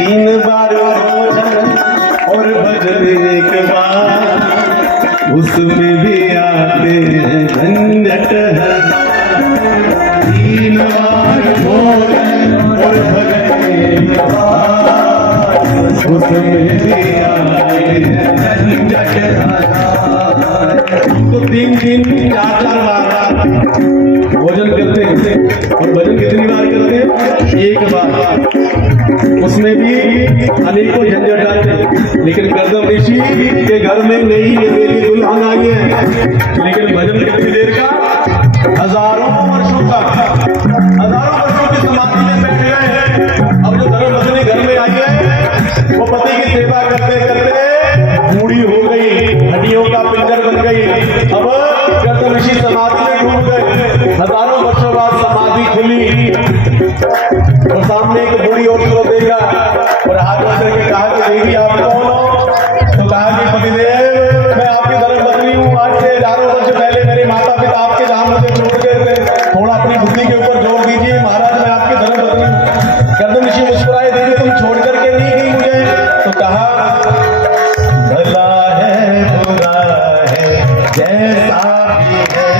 3 बार भोजन और भजन एक बार, उसमें भी आते हैं झंझट है। 3 बार भोजन और भजन एक बार, उसमें भी आते हैं झंझट हजार। तो 3 4 बार भोजन करते हैं और भजन कितनी बार करते हैं? एक बार, उसमें भी अनेकों झंझट आते हैं। लेकिन गर्दम ऋषि के घर में नई नवेली दुल्हन आई है, लेकिन भजन कितनी देर का? हजारों वर्षों का, हजारों वर्षों की समाधि में बैठ गए हैं। अब जो धर्मपत्नी घर में आई है, वो पति की सेवा करते करते बूढ़ी हो गई, हड्डियों का पिंजर बन गई। अब गर्दम ऋषि समाधि में डूब गए। हजारों वर्षों बाद समाधि खुली और सामने एक बूढ़ी औरत को देखा और हाथ पकड़ के कहा कि देवी आप कौन हो? तो कहा कि पतिदेव मैं आपकी धर्मपत्नी हूँ। आज से हजारों वर्ष पहले मेरे माता पिता आपके जहां मुझे छोड़ गए थे, थोड़ा अपनी बुद्धि के ऊपर जोर दीजिए महाराज, मैं आपकी धर्मपत्नी हूँ। गर्दम ऋषि मुस्कुराए, देवी तुम छोड़ करके नहीं गई मुझे? तो कहा भला है बुरा है जैसा भी है,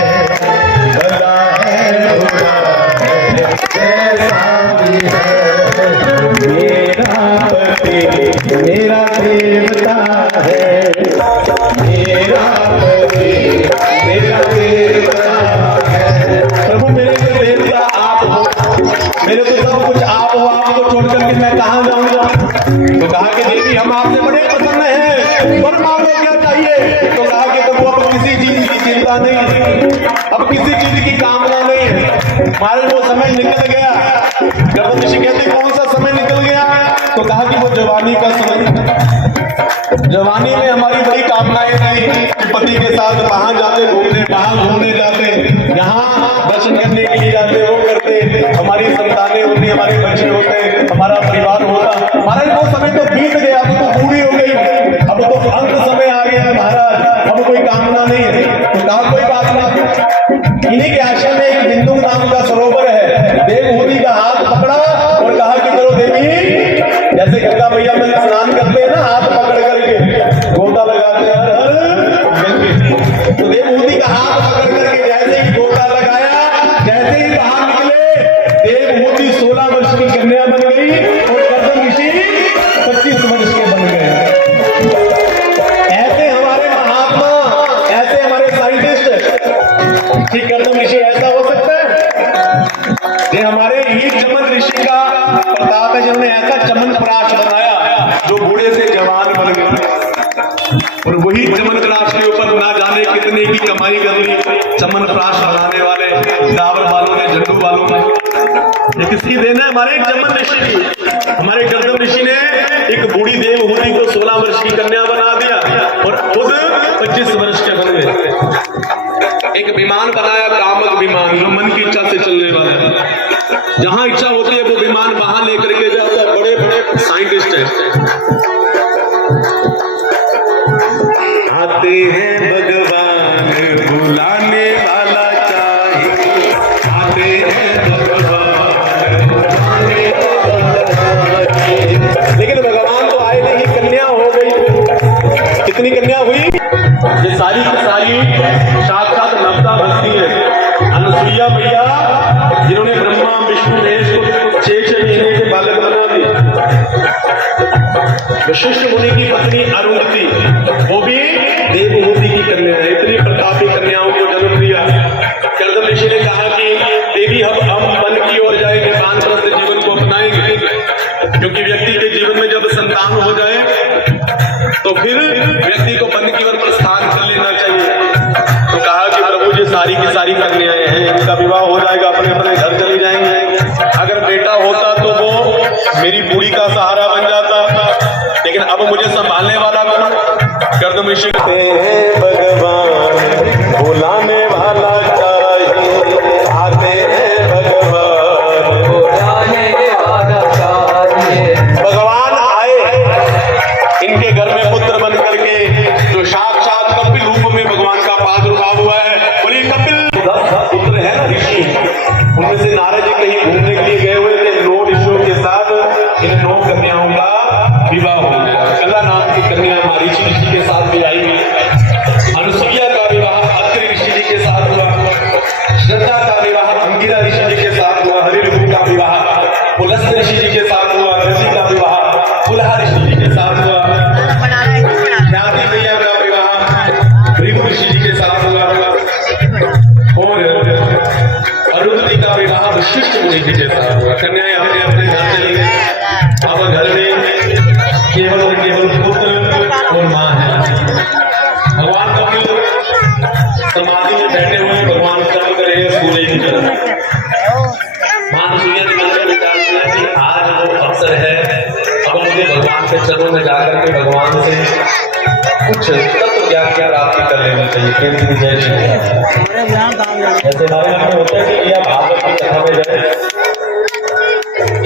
भला है बुरा है जैसा भी है, मेरा पति मेरा देवता है, मेरा पति मेरा देवता है। प्रभु मेरे तो देवता आप हो, मेरे तो सब कुछ आप हो, आपको छोड़ करके मैं कहाँ जाऊंगा? तो कहा कि देवी हम आपसे बड़े प्रसन्न हैं, पर मांगो क्या चाहिए? तो कहा कि तब अब किसी चीज की चिंता नहीं, अब किसी चीज की कामना नहीं है, हमारे वो समय निकल गया। गर्दम ऋषि कहते कौन सा समय निकल गया? तो कहा कि वो जवानी का समय। जवानी में हमारी बड़ी कामनाएं थी कि पति के साथ वहां जाते घूमने, वहां घूमने जाते, यहाँ दर्शन करने के लिए जाते, वो करते, हमारी संतानें होती, हमारे बच्चे होते, हमारा परिवार होता। महाराज वो समय तो बीत गया, अब तो बूढ़ी हो गई, अब तो अंत समय आ गया है महाराज, अब कोई कामना नहीं है। तो कहा कोई बात नहीं। इन्हीं के आश्रम में एक बिंदु नाम का सरोवर है, देवहूति का हाथ पकड़ा और कहा कि चलो देवी, जैसे गंगा मैया में स्नान करते हैं ना, हाथ पकड़ करके गोता लगाते हैं, तो देवहूति का हाथ पकड़ करके जैसे ही गोता लगाया, जैसे ही बाहर निकले, देवहूति 16 वर्ष की कन्या बन गई और गर्दम ऋषि 25 वर्ष के बन गए। ऐसे हमारे महात्मा, ऐसे हमारे साइंटिस्ट, ठीक गर्दम ऋषि ऐसा हो सकता है? ये हमारे ही चमन ऋषि का प्रताप है, जिन्होंने ऐसा चमन प्राश बनाया जो बूढ़े से जवान बन गए। और वही चमन प्राश के ऊपर ना जाने कितने की कमाई कर ली चमन प्राश बनाने वाले डाबर वालों ने, झंडू वालों ने। ये किसकी देन है? हमारे चमन ऋषि की। हमारे गर्दम ऋषि ने एक बूढ़ी देवहूति को 16 वर्ष की कन्या बना दिया और खुद 25 वर्ष के बन गए। एक विमान बनाया, कामक विमान, जो मन की इच्छा से चलने वाला है, जहां इच्छा होती है वो विमान वहां लेकर के जाता है। बड़े बड़े साइंटिस्ट हैं। आते हैं भगवान बुलाने वाला चाहिए, आते हैं भगवान बुलाने वाला चाहिए। लेकिन भगवान तो आए नहीं, कन्या हो गई। कितनी कन्या हुई? ये सारी की सारी साक्षात नवता भक्ति है। अनुसुईया मैया, जिन्होंने ब्रह्मा विष्णु महेश को 6 महीने के बालक बना दिए। वशिष्ठ मुनि की पत्नी अरुंधति, वो भी देवहूति की कन्या है। इतनी प्रतापी कन्याओं को जन्म दिया। गर्दम ऋषि ने कहा कि देवी हम मन की ओर जाएंगे, वानप्रस्थ जीवन को अपनाएंगे, क्योंकि व्यक्ति के जीवन में जब संतान हो जाए तो फिर व्यक्ति को वन की ओर प्रस्थान कर लेना चाहिए। तो कहा कि प्रभु जी सारी की सारी कन्याएं हैं, इनका विवाह हो जाएगा, अपने अपने घर चले जाएंगे। अगर बेटा होता तो वो मेरी बूढ़ी का सहारा बन जाता, लेकिन अब मुझे संभालने वाला कौन? गर्दम ऋषि भगवान बुलाने वाला चाहिए, आते हैं भगवान बुलाने वाला चाहिए। भगवान आए इनके घर में पुत्र बन करके, जो साक्षात कपिल रूप में भगवान का प्रादुर्भाव हुआ है। बोलिए कपिल 10 पुत्र है ना ऋषि, उनमें से नारद जी कहीं घूमने के लिए गए हुए थे 9 ऋषियों के साथ। इन 9 कन्याओं का मारीची ऋषि के साथ भी आई। अनुसुईया का विवाह अत्रि ऋषि जी के साथ हुआ। श्रद्धा का विवाह अंगिरा ऋषि जी के साथ हुआ। हरिऋभु का विवाह पुलस्त्य ऋषि जी के साथ हुआ। ऋषि का विवाह पुलहा ऋषि जी के साथ हुआ। ख्याति मैया का विवाह भृगु ऋषि जी के साथ हुआ। और अरुंधति का विवाह वशिष्ठ मुनि जी के साथ हुआ। कन्याएं अपने अपने घर चली गई। अब घर में केवल और केवल पुत्र और माँ है। भगवान कपिल समाधि में बैठे हुए हैं। भगवान कर्म कर रहे हैं सूर्य की तरफ। मां अनुसुईया ने मन में विचार किया कि आज वो अवसर है, अब मुझे भगवान के चरणों में जाकर के भगवान से कुछ तत्व ज्ञान की प्राप्ति कर लेनी चाहिए। केंद्र जय श्री राम। जैसे हमारे यहाँ होता है कि आप भागवत की कथा में गए,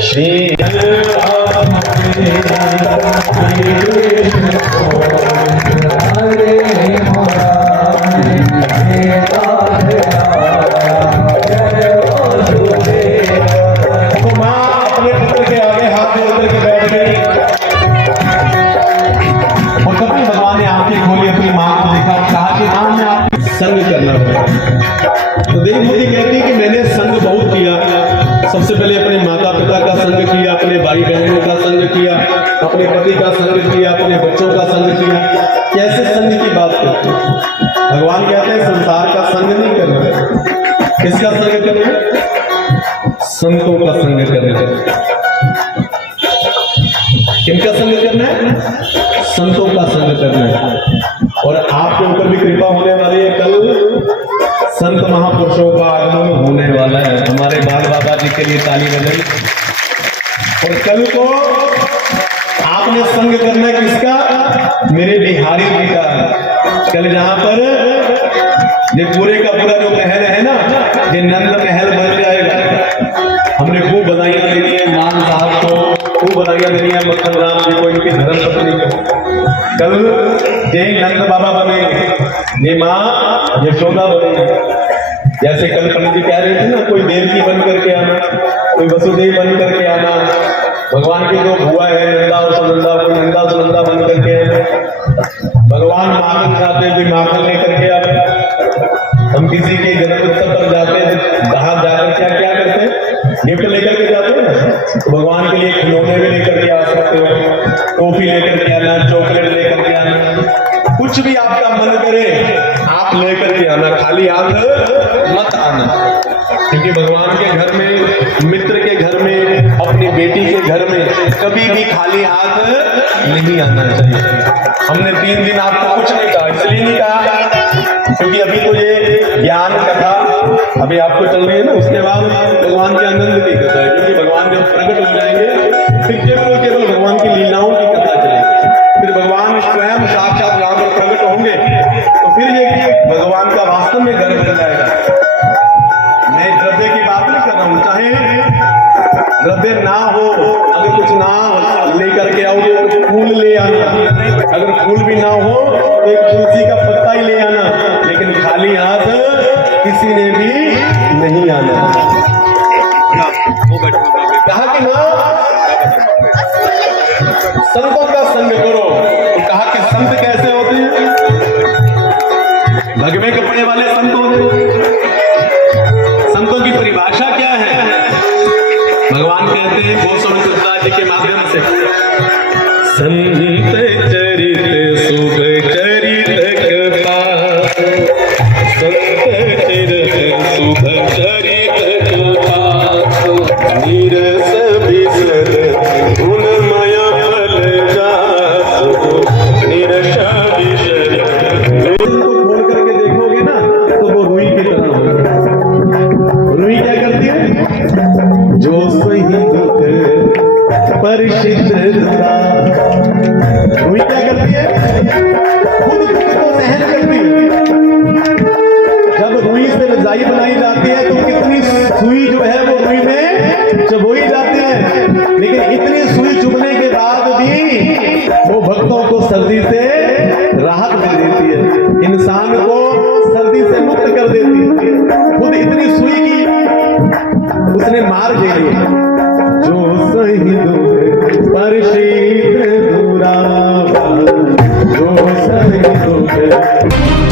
श्री तो माँ अपने पुत्र के आगे हाथ में उतर के बैठ गई और कपिल भगवान ने आंखें खोली, अपनी माँ को देखा और कहा कि माँ मैं आपकी संग करना होगा। तो देवी मोदी कहती है कि मैंने संग बहुत किया। सबसे पहले अपने माता पिता का संग किया, अपने भाई बहनों का संग किया, अपने पति का संग किया, अपने बच्चों का संग किया। कैसे संग की बात करते हैं? भगवान कहते हैं संसार का संग नहीं करना। किसका संग करना है? संतों का संग करना है। किनका संग करना है? संतों का संग करना है। और आपके ऊपर भी कृपा होने वाली है। कल संत महापुरुषों का आगमन होने वाला है। हमारे बाल बाबा जी के लिए ताली बजाई। और कल को आपने संग करना है किसका? मेरे बिहारी जी का। कल जहां पर ये पूरे का पूरा जो महल है ना, ये नंद महल बन जाएगा। हमने खूब बधाइयां देनी है मान साहब को, खूब बधाइयां देनी है मक्खन राम जी को, इनकी धर्म पत्नी को। कल ये नंद बाबा बनेंगे, ये माँ यशोदा बनेंगे। जैसे कल पंडित जी कह रहे थे ना, कोई देवकी बन करके आना, कोई वसुदेव बन करके आना। भगवान के जो बुआ है नंदा और सुनंदा, कोई नंदा सुनंदा बन करके आना। भगवान माखन खाते कोई माखन लेकर के आना। हम किसी के जन्म उत्सव पर जाते हैं, बाहर जाकर क्या क्या करते हैं? गिफ्ट लेकर के जाते हैं ना। तो भगवान के लिए खिलौने भी लेकर के आ सकते हो, टॉफी लेकर के आना, चॉकलेट लेकर के आना, कुछ भी आपका मन करे आप लेकर के आना, खाली हाथ मत आना। क्योंकि भगवान के घर में, मित्र के घर में, अपनी बेटी के घर में कभी भी खाली हाथ नहीं आना चाहिए। हमने 3 दिन आपको कुछ नहीं कहा, इसलिए नहीं कहा क्योंकि अभी तो ये ज्ञान कथा अभी आपको चल रही है ना, उसके बाद भगवान के आनंद की कथा है। क्योंकि भगवान जब प्रकट हो जाएंगे फिर केवल केवल भगवान की लीलाओं की कथा चलेगी। फिर भगवान स्वयं साक्षात वहां पर प्रकट होंगे तो फिर ये भगवान का वास्तव में घर बन जाएगा। मैं द्रव्य की बात नहीं कर रहा हूं, चाहे द्रव्य ना हो, अगर कुछ ना लेकर के आओगे तो फूल ले आना, अगर फूल भी ना हो तो एक तुलसी का पत्ता ही ले आना, लेकिन खाली हाथ किसी ने भी नहीं आना। कहा कि ना संतों का संग करो। तो कहा कि संत कैसे होते हैं? भगवे कपड़े वाले संत होते हैं। संतों की परिभाषा क्या है? भगवान कहते हैं गोस्वामी तुलसीदास जी के माध्यम से, संत चरित शुभ चरित कृपा, संत चरित शुभ चरित कृपा, नीरस बिसर गुणमय फल जासु, नीरस बिसर। तो खोल करके देखोगे ना तो वो रुई की तरह होगा। रुई क्या करती है? जो सही दुख परिचित रुई क्या करती है? खुद दुख को सहन करती है। जब रुई से रजाई बनाई जाती है तो कितनी सुई जो है वो रुई में चबोई जाती है, लेकिन इतनी सुई चुभने के बाद भी वो भक्तों को सर्दी से राहत दे देती है, इंसान को सर्दी से मुक्त कर देती है। खुद इतनी सुई की उसने मार झेली। जो सही दुख परिचित दुरावा, जो है